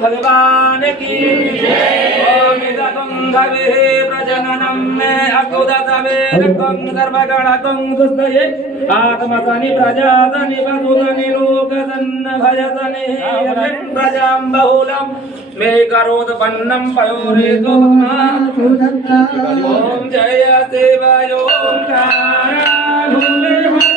भगवान की ओम इदं धवे प्रजननं मे अकुदतवे रक्तं सर्वगणकं सुस्तये आत्मसनि प्रजातनि वसुतनि लोकसन्न भजतनि प्रजां बहुलं मे करोत पन्नं पयोरेतो ओम जय शिवाय ओम भोले भज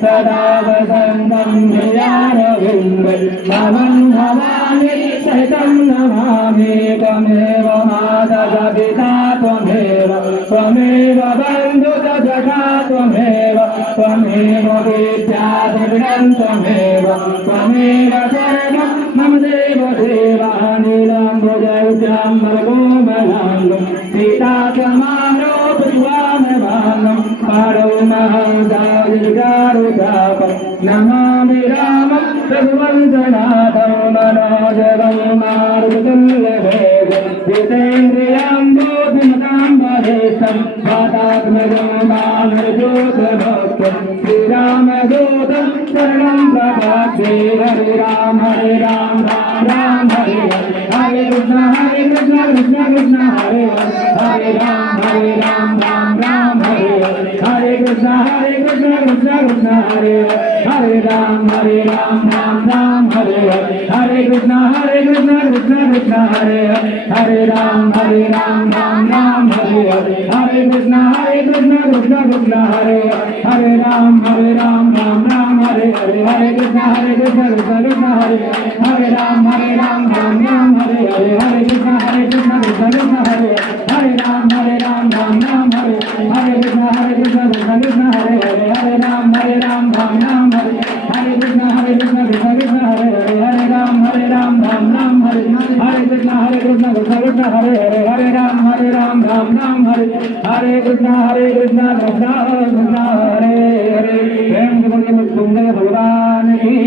सदा वसन्तं ह्रियारविन्दं भवं भवानि सहितं नमामि त्वमेव माता पिता त्वमेव बंधु सखा त्वमेव विद्या द्रविणं त्वमेव सर्वं मम देव देवानीलम्बुजयुजाम्बरगोमलाङ्गं सीतात्मारोपस्वामभागं पाणौ महादायुगारुदापं नमामि रामं रघुवंशनाथं मनोजवं मारुतुल्यवेगं जितेन्द्रियाम्बोधिमतां वदेशं वातात्मजं वानरजोतभक्तं श्रीरामदूतं शरणं प्रपद्ये हरे राम राम राम हरे हरे कृष्ण कृष्ण कृष्ण हरे हरे राम राम हरे हरे कृष्ण कृष्ण कृष्ण हरे हरे राम राम हरे हरे कृष्ण कृष्ण कृष्ण हरे हरे राम राम हरे हरे कृष्ण कृष्ण कृष्ण हरे हरे राम राम हरे हरे कृष्ण कृष्ण कृष्ण हरे हरे राम हरे कृष्ण कृष्ण कृष्ण हरे हरे राम हरे कृष्ण कृष्ण कृष्ण हरे हरे राम हरे कृष्ण कृष्ण कृष्ण हरे हरे राम हरे कृष्ण कृष्ण कृष्ण हरे हरे राम हरे कृष्ण कृष्ण कृष्ण हरे हरे प्रेम से बोलिए मुझ भगवान की